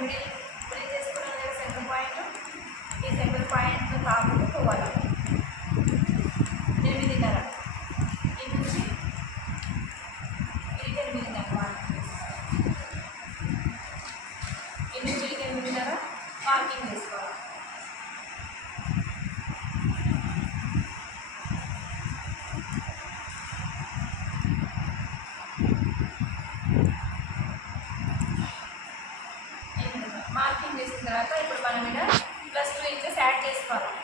Middle middle చేసుకున్నాను కదా centre point, ఈ సెంటర్ పాయింట్ తాకుతూ పోవాలి 8.5 ఇది నుంచి ఇది 8.5 ఇది నుంచి 8.5 మార్కింగ్ చేసుకోవాలి. మార్కింగ్ చేసిన తర్వాత ఇప్పుడు మనం ఇక్కడ +2 ఇంచెస్ యాడ్ చేసుకోవాలి.